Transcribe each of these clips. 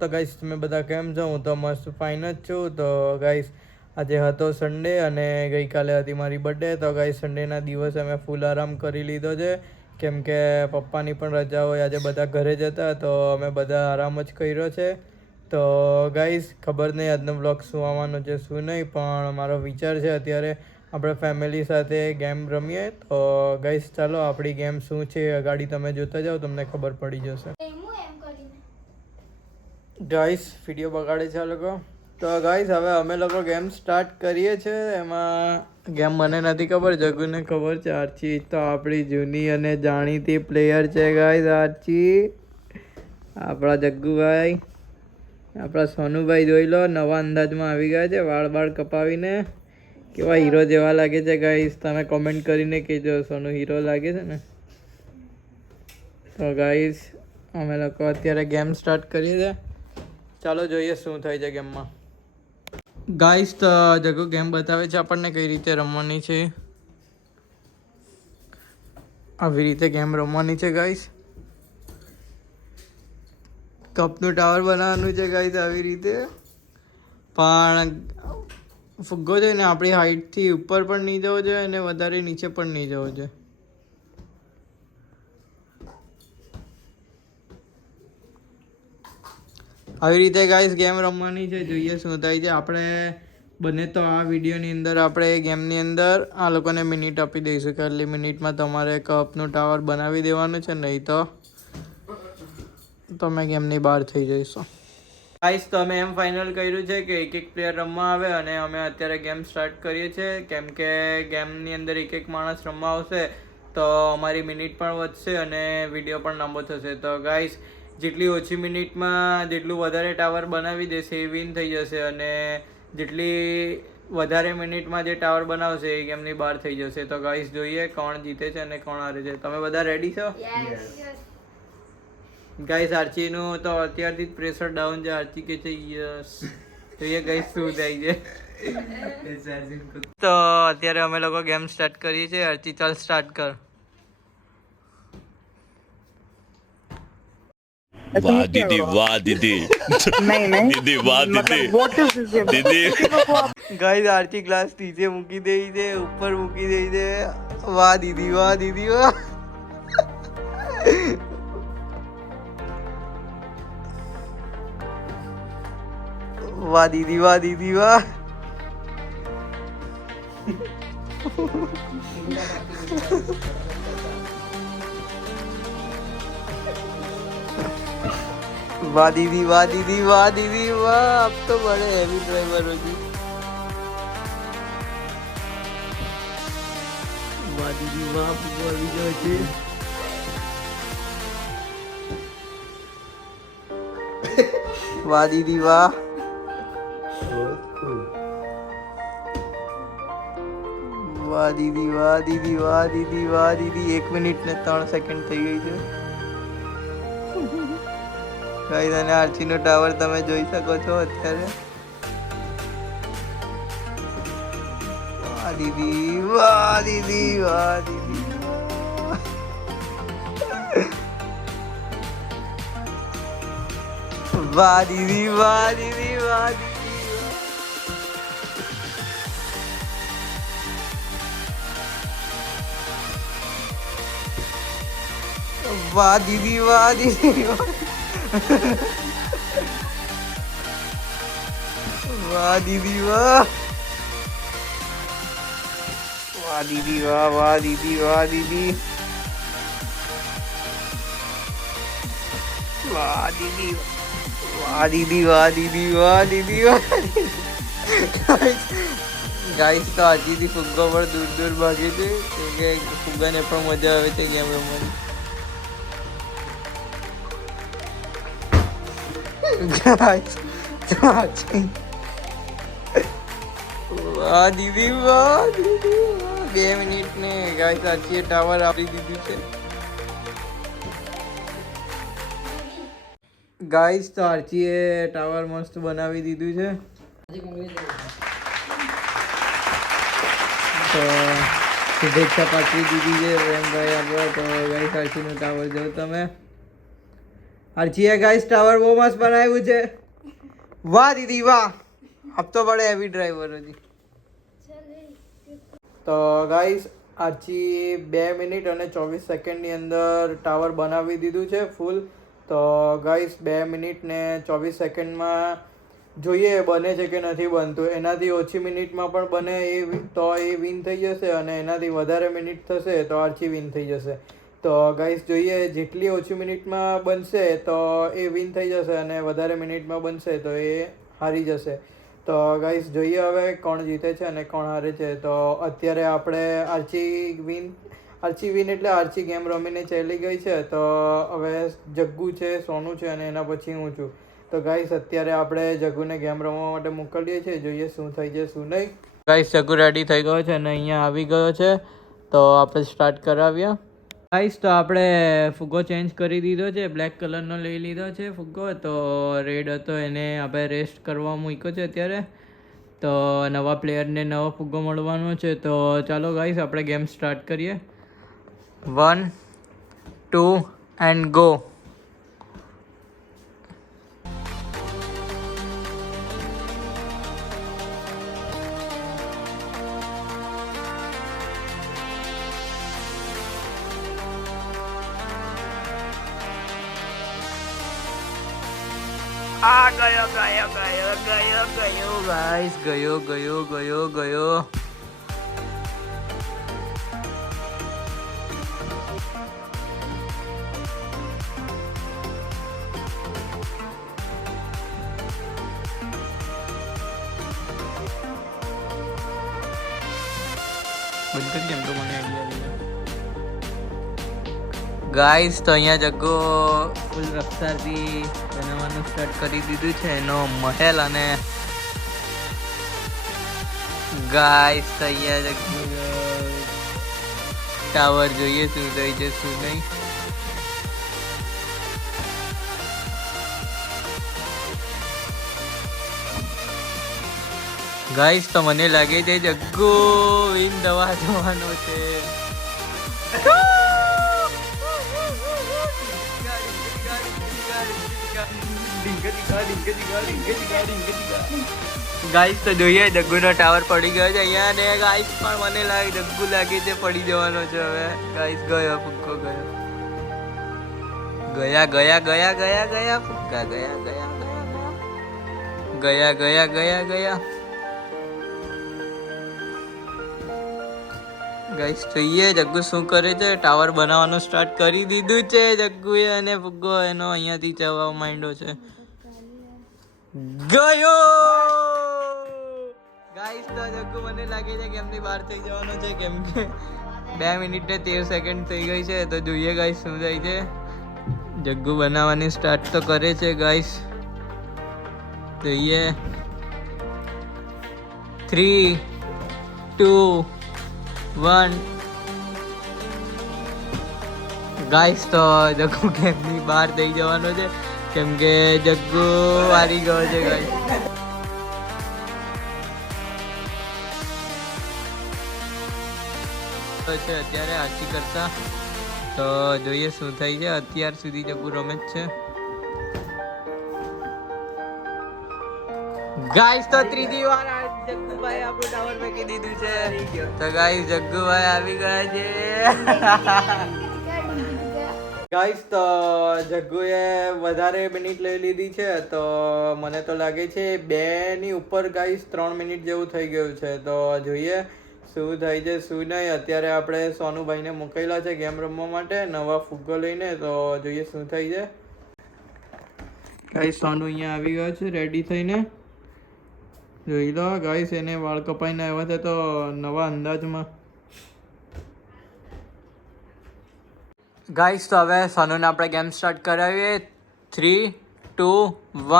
તો ગાઈસ તમે બધા કેમ છો? હું તો મસ્ત ફાઇન જ છું. તો ગાઈસ આજે હતો સન્ડે અને ગઈકાલે હતી મારી બર્થડે. તો ગાઈસ સન્ડેના દિવસે અમે ફૂલ આરામ કરી લીધો છે, કેમ કે પપ્પાની પણ રજા હોય. આજે બધા ઘરે જ હતા તો અમે બધા આરામ જ કર્યો છે. તો ગાઈસ ખબર નહીં આજનો બ્લોગ શું આવવાનો છે શું નહીં, પણ મારો વિચાર છે અત્યારે આપણે ફેમિલી સાથે ગેમ રમીએ. તો ગાઈસ ચાલો આપણી ગેમ શું છે અગાડી તમે જોતા જાઓ, તમને ખબર પડી જશે. ગાઈસ વિડીયો બગાડે છે આ લોકો. તો ગાઈસ હવે અમે લોકો ગેમ સ્ટાર્ટ કરીએ છીએ. એમાં ગેમ મને નથી ખબર, જગુને ખબર છે. આર્ચી તો આપણી જૂની અને જાણીતી પ્લેયર છે ગાઈસ. આર્ચી આપણા જગ્ગુભાઈ, આપણા સોનુભાઈ જોઈ લો નવા અંદાજમાં આવી ગયા છે, વાળ બાળ કપાવીને કેવા હીરો જેવા લાગે છે ગાઈસ. તમે કોમેન્ટ કરીને કહેજો સોનુ હીરો લાગે છે ને. તો ગાઈસ અમે લોકો અત્યારે ગેમ સ્ટાર્ટ કરીએ છીએ. ચાલો જોઈએ શું થાય છે ગેમમાં. ગાઈસ તો જગુ ગેમ બતાવે છે આપણને કઈ રીતે રમવાની છે. આવી રીતે ગેમ રમવાની છે ગાઈસ. કપનું ટાવર બનાવવાનું છે ગાઈસ આવી રીતે. પણ ફુગ્ગો છે ને આપણી હાઈટથી ઉપર પણ નહીં જવો જોઈએ અને વધારે નીચે પણ નહીં જવો જોઈએ. આવી રીતે ગાઈસ ગેમ રમવાની છે. જોઈએ શું થાય છે. આપણે બને તો આ વિડીયોની અંદર આપણે ગેમની અંદર આ લોકોને મિનિટ આપી દઈશું કે આટલી મિનિટમાં તમારે કપનું ટાવર બનાવી દેવાનું છે, નહીં તો તમે ગેમની બહાર થઈ જઈશો. ગાઈસ તો અમે એમ ફાઇનલ કર્યું છે કે એક એક પ્લેયર રમવા આવે અને અમે અત્યારે ગેમ સ્ટાર્ટ કરીએ છીએ, કેમ કે ગેમની અંદર એક એક માણસ રમવા આવશે તો અમારી મિનિટ પણ વધશે અને વિડીયો પણ લાંબો થશે. તો ગાઈસ જેટલી ઓછી મિનિટમાં જેટલું વધારે ટાવર બનાવી દેશે એ વિન થઈ જશે, અને જેટલી વધારે મિનિટમાં જે ટાવર બનાવશે એ ગેમની બહાર થઈ જશે. તો ગાઈસ જોઈએ કોણ જીતે છે અને કોણ હારે છે. તમે બધા રેડી છો? ગાઈસ આર્ચીનું તો અત્યારથી જ પ્રેશર ડાઉન છે. આર્ચી કે છે યસ. જોઈએ ગાઈસ શું થાય છે. તો અત્યારે અમે લોકો ગેમ સ્ટાર્ટ કરીએ છીએ. આર્ચી ચાલ સ્ટાર્ટ કર. वाह दीदी वाह दीदी नहीं दीदी वाह दीदी व्हाट इज दिस दीदी ગાઈસ આર્ચી ગ્લાસ નીચે મૂકી દે છે, ઉપર મૂકી દે છે. વાહ દીદી વાહ દીદી વાહ. વાહ દીદી વાહ દીદી વાહ. वाह दीदी वाह दीदी वाह दीदी वाह. आप तो बड़े हैवी ड्राइवर हो जी. वाह दीदी वाह. આવી જાય છે. વાહ દીદી વાહ. વાહ દીદી વાહ દીદી વાહ દીદી વાહ દીદી. 1 મિનિટ ને 3 સેકન્ડ થઈ ગઈ છે. ગાઈસ અને આર્ચીનો ટાવર તમે જોઈ શકો છો અત્યારે. વાહ દીદી વાહ દીદી વાહ દીદી. વાહ દીદી વાહ દીદી વાહ દીદી. વાહ દીદી વાહ દીદી વાહ. વાહ દીદી વાહ. વાહ દીદી વાહ વાહ દીદી વાહ દીદી. વાહ દીદી વાહ દીદી વાહ દીદી વાહ દીદી વાહ. ગાઈસ તો હજીથી ફુગ્ગો પર દૂર દૂર ભાગે છે, કેમ કે ફુગ્ગાને પણ મજા આવે છે ગેમ રમવાની. ગાઈસ વાહ દીદી વાહ દીદી વાહ. 2 મિનિટ ને ગાઈસ આખી ટાવર આપી દીધી છે. ગાઈસ તો આર્ચીએ ટાવર મસ્ત બનાવી દીધું છે. તો શુભેચ્છા પાઠવી દીધી છે પ્રેમભાઈ આપણા. તો ગાઈસ આર્ચીનું ટાવર જો તમે. આરચીએ ગાઈસ ટાવર બહુ મસ્ત બનાવ્યું છે. વાહ દીદી વાહ, હપ્તો પડે હેવી ડ્રાઈવર હજી. તો ગાઈસ આરચી 2 મિનિટ અને 24 સેકન્ડની અંદર ટાવર બનાવી દીધું છે ફૂલ. તો ગાઈસ 2 મિનિટ ને 24 સેકન્ડમાં જોઈએ બને છે કે નથી બનતું. એનાથી ઓછી મિનિટમાં પણ બને તો એ વિન થઈ જશે, અને એનાથી વધારે મિનિટ થશે તો આરચી વિન થઈ જશે. તો ગાઈસ જોઈએ, જેટલી ઓછી મિનિટમાં બનશે તો એ વિન થઈ જશે, અને વધારે મિનિટમાં બનશે તો એ હારી જશે. તો ગાઈસ જોઈએ હવે કોણ જીતે છે અને કોણ હારે છે. તો અત્યારે આપણે આરચી વિન એટલે આરચી ગેમ રમીને ચાલી ગઈ છે. તો હવે જગ્ગુ છે, સોનું છે અને એના પછી હું છું. તો ગાઈસ અત્યારે આપણે જગ્ગુને ગેમ રમવા માટે મોકલીએ છીએ. જોઈએ શું થઈ છે શું નહીં. ગાઈસ જગ્ગુ રેડી થઈ ગયો છે અને અહીંયા આવી ગયો છે. તો આપણે સ્ટાર્ટ કરાવ્યા. ગાઈસ તો આપણે ફુગ્ગો ચેન્જ કરી દીધો છે, બ્લેક કલરનો લઈ લીધો છે ફુગ્ગો. તો રેડ હતો એને આપણે રેસ્ટ કરવા મૂક્યો છે અત્યારે. તો નવા પ્લેયરને નવો ફુગ્ગો મળવાનો છે. તો ચાલો ગાઈસ આપણે ગેમ સ્ટાર્ટ કરીએ. 1 2 એન્ડ ગો. ગયો ગાઈસ, ગયો. બંધ કરી દેમ તો મને આઈડિયા ગાઈસ. તો અહીંયા જગ્ગો ફૂલ રફતારથી બનાવવાનું સ્ટાર્ટ કરી દીધું છે એનો મહેલ. અને ગાઈસ તો અહીંયા જગ્ગો ટાવર જોઈએ શું થઈ છે શું નહીં. ગાઈસ તો મને લાગે છે જગ્ગો વિન દવા જવાનો છે. ગાઈસ તો જોઈએ જગ્ગુનો ટાવર પડી ગયો છે અહીંયા ને ગાઈસ, પણ મને જગ્ગુ લાગે છે પડી જવાનો છે હવે. ગાઈસ ગયો ફુગ્ગો, ગયો ફુગ્ગા ગયા. ગાઈસ જોઈએ જગ્ગુ શું કરે છે. ટાવર બનાવવાનું સ્ટાર્ટ કરી દીધું છે જગ્ગુએ, અને ફુગ્ગો એનો અહીંયાથી જવા માંડ્યો છે. ગયો ગાઈસ. તો જગ્ગુ મને લાગે છે કે એમની બહાર થઈ જવાનો છે, કેમ કે 2 મિનિટ ને 13 સેકન્ડ થઈ ગઈ છે. તો જોઈએ ગાઈસ શું થાય છે. જગ્ગુ બનાવવાની સ્ટાર્ટ તો કરે છે ગાઈસ. જોઈએ 3 2 1. ગાઈસ તો જગ્ગુ ગેમની બહાર થઈ જવાનો છે, કેમ કે જગ્ગુ હારી ગયો છે ગાઈસ. છે અત્યારે આરસી કરતા. તો જોઈએ શું થાય છે. અત્યાર સુધી જગ્ગુ રમે જ છે ગાઈસ. તો ત્રીજી વાર જગ્ગુભાઈ આપણું ટાવર ફેંકી દીધું છે. તો ગાઈસ જગ્ગુભાઈ આવી ગયા છે. ગાઈસ તો જગ્ગુએ વધારે મિનિટ લઈ લીધી છે. તો મને તો લાગે છે 2 ની ઉપર ગાઈસ 3 મિનિટ જેવું થઈ ગયું છે. તો જોઈએ શું થાય છે શું નહીં. અત્યારે આપણે સોનુભાઈને મોકલેલા છે ગેમ રમવા માટે નવા ફુગ્ગો લઈને. તો જોઈએ શું થાય છે. ગાઈસ સોનુ અહીંયા આવી ગયો છે રેડી થઈને. જોઈ લો ગાઈસ, એને વાળ કપાઈને આવ્યા છે તો નવા અંદાજમાં. ગાઈસ તો હવે સોનુને આપણે ગેમ સ્ટાર્ટ કરાવીએ. 3 2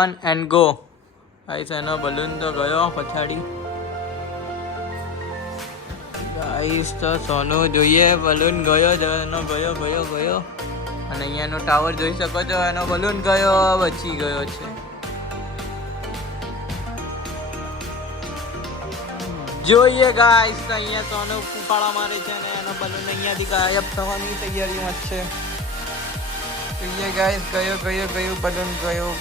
1 એન્ડ ગો. ગાઈસ એનો બલૂન તો ગયો પછાડી. ગાઈસ તો સોનુ જોઈએ બલૂન ગયો એનો ગયો. અને અહીંયાનો ટાવર જોઈ શકો છો, એનો બલૂન ગયો, બચી ગયો છે. જોઈએ ગાઈસ તો અહીંયા સોનુ ફૂંફાળા મારે છે અને એનો બલૂન અહીંયાથી ગાયબ થવાની તૈયારીમાં છે. જોઈએ ગાઈસ કયો બલૂન ગયો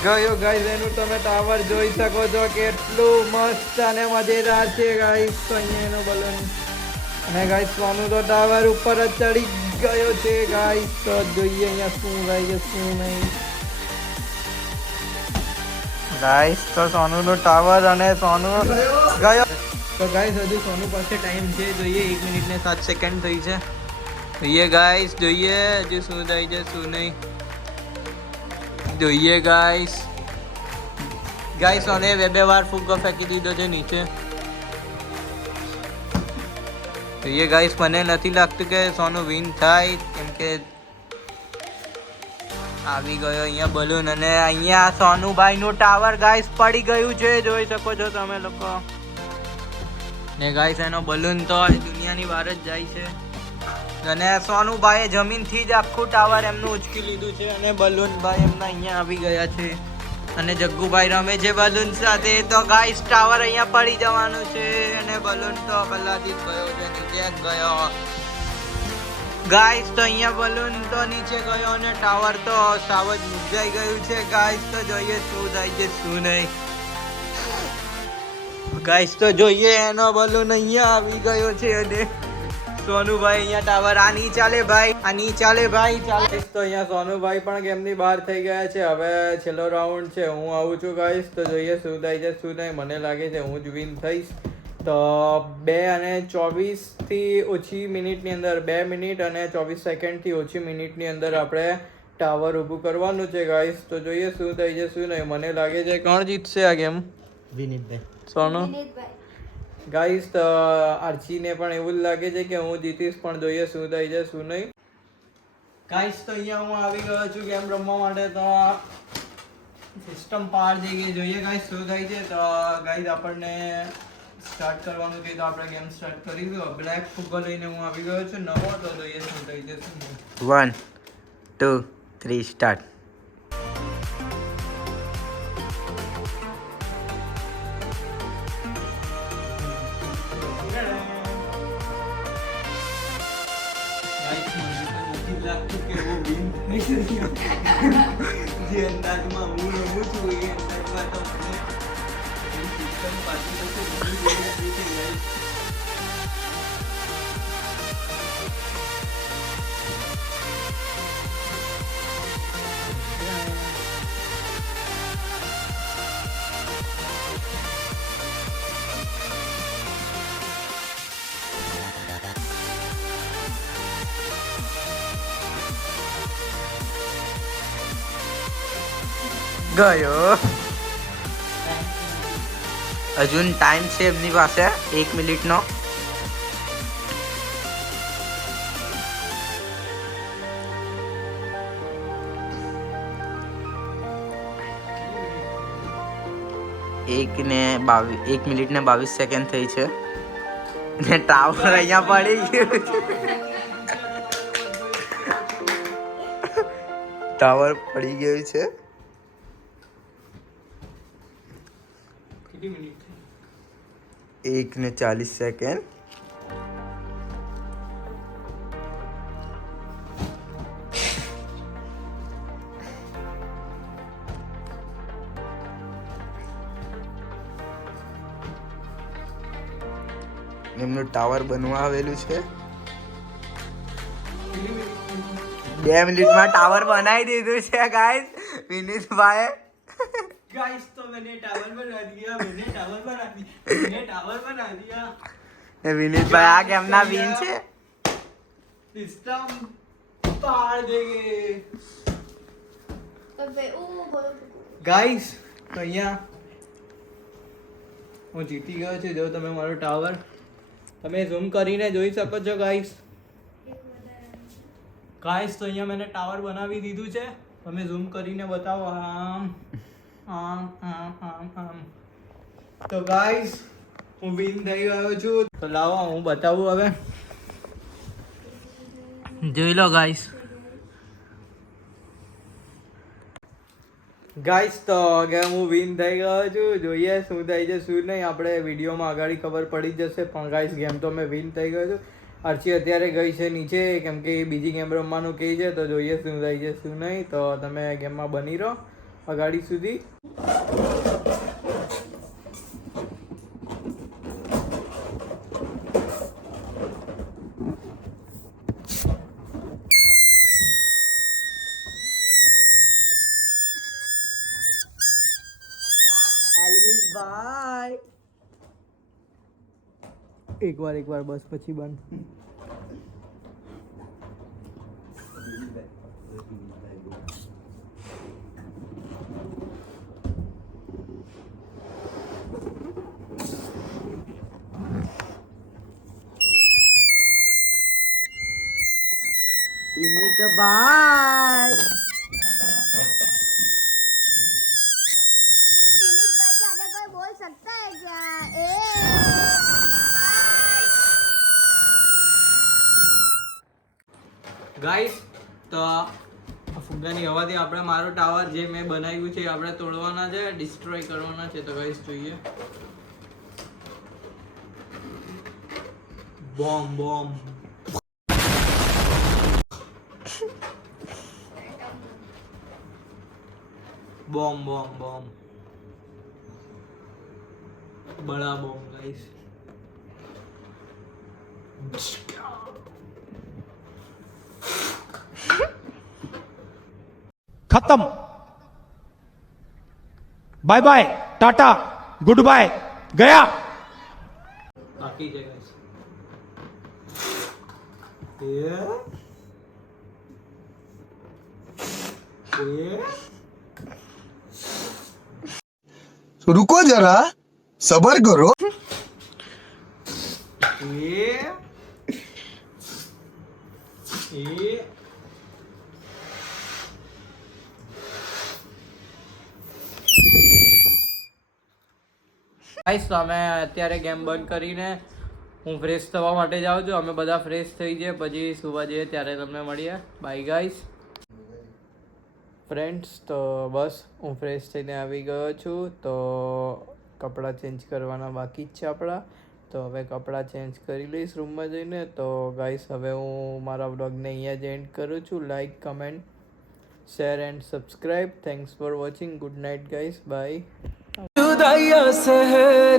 ગાઈસ ગાઈસ એનું તમે ટાવર જોઈ શકો છો કેટલું મસ્ત અને મજેદાર છે ગાઈસ તો અહીંયા એનો બલૂન અને ગાઈસ સોનું તો ટાવર ઉપર જ ચડી ગયો છે ગાઈસ તો જોઈએ અહીંયા શું થાય છે શું નહીં ગાઈસ તો સોનુનો ટાવર અને સોનુ ગયો તો ગાઈસ હજુ સોનુ પાસે ટાઈમ છે જોઈએ 1 મિનિટ ને 7 સેકન્ડ થઈ છે જોઈએ ગાઈસ જોઈએ હજુ શું થાય છે શું નહીં જોઈએ ગાઈસ સોને બે વાર ફુગ્ગો ફેંકી દીધો છે નીચે જોઈએ ગાઈસ મને નથી લાગતું કે સોનુ વિન થાય કેમ કે આવી ગયો અહીંયા બલૂન અને અહીંયા સોનુભાઈ નું ટાવર ગાઈસ પડી ગયું છે જોઈ શકો છો તમે લોકો ને ગાઈસ એનો બલૂન તો દુનિયાની બહાર જ જાય છે અને સોનુભાઈએ જમીનથી જ આખું ટાવર એમનું ઉચકી લીધું છે અને બલૂનભાઈ એમના અહીંયા આવી ગયા છે અને જગ્ગુભાઈ રમે છે બલૂન સાથે તો ગાઈસ ટાવર અહીંયા પડી જવાનું છે અને બલૂન તો પહેલાથી જ ગયો છે નીચે ગયો ગાઈસ તો અહીંયા બલૂન તો નીચે ગયો અને ટાવર તો સાવ જ મુરઝાઈ ગયું છે ગાઈસ તો જોઈએ શું થાય છે શું નહીં ગાઈસ તો જોઈએ એનો બલૂન અહીંયા આવી ગયો છે અને સોનુભાઈ અહીંયા ટાવર આ નહીં ચાલે ભાઈ ચાલે તો અહીંયા સોનુભાઈ પણ ગેમની બહાર થઈ ગયા છે હવે છેલ્લો રાઉન્ડ છે હું આવું છું ગાઈસ તો જોઈએ શું થાય છે શું નહીં મને લાગે છે હું જ વિન થઈશ તો 2 અને 24 થી ઓછી મિનિટની અંદર 2 મિનિટ અને 24 સેકન્ડથી ઓછી મિનિટની અંદર આપણે ટાવર ઊભું કરવાનું છે ગાઈસ તો જોઈએ શું થાય છે શું નહીં મને લાગે છે કોણ જીતશે આ ગેમ વિનીતભાઈ સોનુ ગાઈસ તો આર્ચીને પણ એવું જ લાગે છે કે હું જીતીશ પણ જોઈએ શું થાય છે શું નહીં ગાઈસ તો અહીંયા હું આવી ગયો છું ગેમ રમવા માટે તો સિસ્ટમ પાર જઈ ગઈ જોઈએ ગાઈસ શું થાય છે તો ગાઈસ આપણને સ્ટાર્ટ કરવાનું છે તો આપણે ગેમ સ્ટાર્ટ કરીશું બ્લેક ફુગ્ગો લઈને હું આવી ગયો છું નવો તો જોઈએ શું થઈ જશે 1 2 3 સ્ટાર્ટ જે અંદાજમાં હું રમું છું એ અંદાજમાં તો મને સિસ્ટમ પાછી તો ગયો હજુ ટાઈમ છે એમની પાસે 1 મિનિટનો એક મિનિટ ને 22 સેકન્ડ થઈ છે ને ટાવર અહીંયા પડી ગયું ટાવર પડી ગયું છે 1 ને 40 સેકન્ડ એમનું ટાવર બનવા આવેલું છે 2 મિનિટમાં ટાવર બનાવી દીધું છે ગાઈસ વિનીતભાઈ गाइस तो मैंने टावर बना दिया વિનીતભાઈ આ ગેમના વિન છે सिस्टम पार देंगे गाइस तो અહીંયા હું જીતી ગયો છું જો તમે મારો ટાવર તમે ઝૂમ કરીને જોઈ શકો છો ગાઈસ તો અહીંયા મેં ટાવર બનાવી દીધું છે તમે ઝૂમ કરીને બતાવો આમ તો ગાઈસ હું વિન થઈ ગયો છું તો લાવો હું બતાવું હવે જોઈ લો ગાઈસ ગાઈસ તો ગેમ હું વિન થઈ ગયો છું. જોઈએ શું થાય છે શું નહીં, આપણે વિડીયોમાં આગળ ખબર પડી જશે. પણ ગાઈસ ગેમ તો મેં વિન થઈ ગયો છું. અર્ચી અત્યારે ગઈ છે નીચે કેમ કે બીજી ગેમ રમવાનું કહે છે. તો જોઈએ શું થાય છે શું નહીં. તો તમે ગેમમાં બની રહો અગાડી સુધી. બાય. એકવાર બસ પછી બંધ. વિનીત ભાઈ. विनीत भाई के आगे कोई बोल सकता है क्या? ગાઈસ તો ફુગ્ગાની હવાથી આપણે મારો ટાવર જે મેં બનાવ્યું છે આપણે તોડવાના છે, ડિસ્ટ્રોય કરવાના છે. તો ગાઈસ જોઈએ. બોમ્બ બડા બોમ્બ ગાઈસ. खत्म bye bye tata goodbye गया બાકી છે ગાઈસ. रुको जरा सबर करो. ગાઈસ તો અમે અત્યારે ગેમ બંધ કરીને હું ફ્રેશ થવા માટે જાઉં છું. અમે બધા ફ્રેશ થઈ જઈએ પછી સુવા જઈએ ત્યારે તમને મળીએ. Bye guys. ફ્રેન્ડ્સ તો બસ હું ફ્રેશ થઈને આવી ગયો છું. તો કપડાં ચેન્જ કરવાના બાકી જ છે આપણા. તો હવે કપડાં ચેન્જ કરી લઈશ રૂમમાં જઈને. તો ગાઈસ હવે હું મારા વ્લોગને અહીંયા જ એન્ડ કરું છું. Like comment share and subscribe. Thanks for watching. Good night guys. Bye. जुदाइयां सह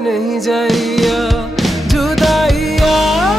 नहीं जाइया जुदाइयां